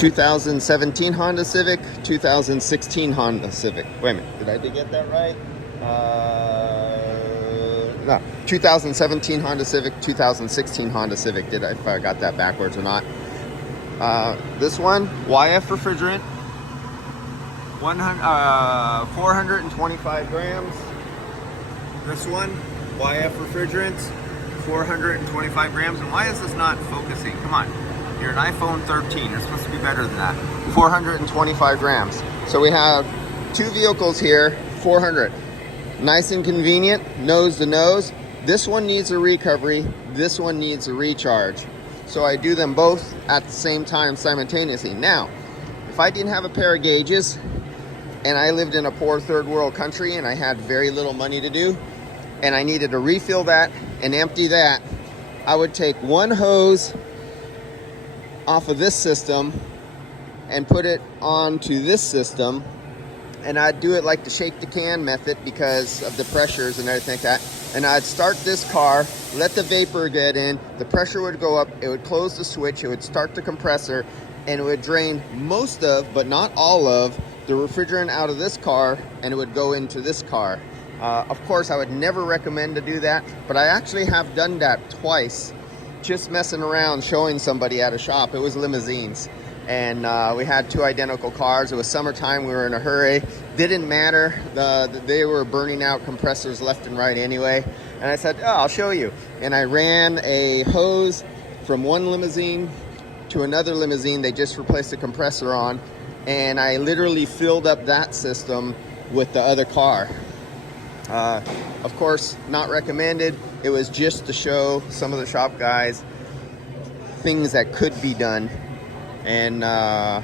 2017 Honda Civic, 2016 Honda Civic. Wait a minute, did I get that right? No, 2017 Honda Civic, 2016 Honda Civic. If I got that backwards or not. This one, YF refrigerant, 425 grams. This one, YF refrigerant, 425 grams. And why is this not focusing? Come on, you're an iPhone 13. It's supposed to be better than that. 425 grams. So we have two vehicles here, 400. Nice and convenient, nose to nose. This one needs a recovery. This one needs a recharge. So I do them both at the same time simultaneously. Now, if I didn't have a pair of gauges and I lived in a poor third world country and I had very little money to do and I needed to refill that and empty that, I would take one hose off of this system and put it onto this system, and I'd do it like the shake the can method because of the pressures and everything like that. And I'd start this car, let the vapor get in, the pressure would go up, it would close the switch, it would start the compressor, and it would drain most of, but not all of, the refrigerant out of this car, and it would go into this car. Of course, I would never recommend to do that, but I actually have done that twice, just messing around, showing somebody at a shop. It was limousines. And we had two identical cars. It was summertime, we were in a hurry. Didn't matter, they were burning out compressors left and right anyway. And I said, oh, I'll show you. And I ran a hose from one limousine to another limousine. They just replaced the compressor on. And I literally filled up that system with the other car. Of course, not recommended. It was just to show some of the shop guys things that could be done. And yeah,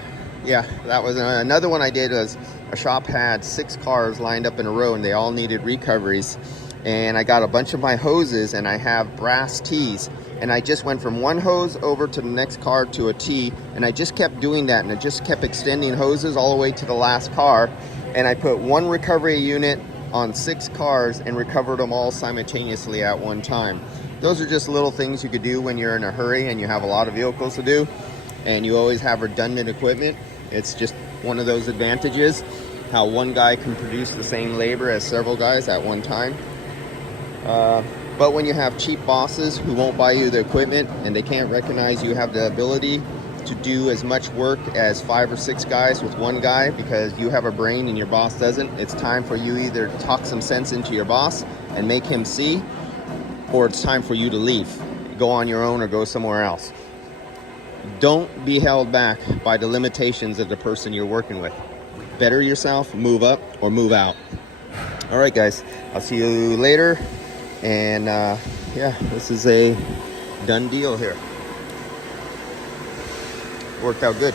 that was another one I did. Was a shop had 6 cars lined up in a row and they all needed recoveries, and I got a bunch of my hoses and I have brass T's, and I just went from one hose over to the next car to a T, and I just kept doing that, and I just kept extending hoses all the way to the last car, and I put one recovery unit on 6 cars and recovered them all simultaneously at one time. Those are just little things you could do when you're in a hurry and you have a lot of vehicles to do and you always have redundant equipment. It's just one of those advantages, how one guy can produce the same labor as several guys at one time. But when you have cheap bosses who won't buy you the equipment and they can't recognize you have the ability to do as much work as 5 or 6 guys with one guy because you have a brain and your boss doesn't, it's time for you either to talk some sense into your boss and make him see, or it's time for you to leave, go on your own or go somewhere else. Don't be held back by the limitations of the person you're working with. Better yourself, move up or move out. All right, guys, I'll see you later. And yeah, this is a done deal here. Worked out good.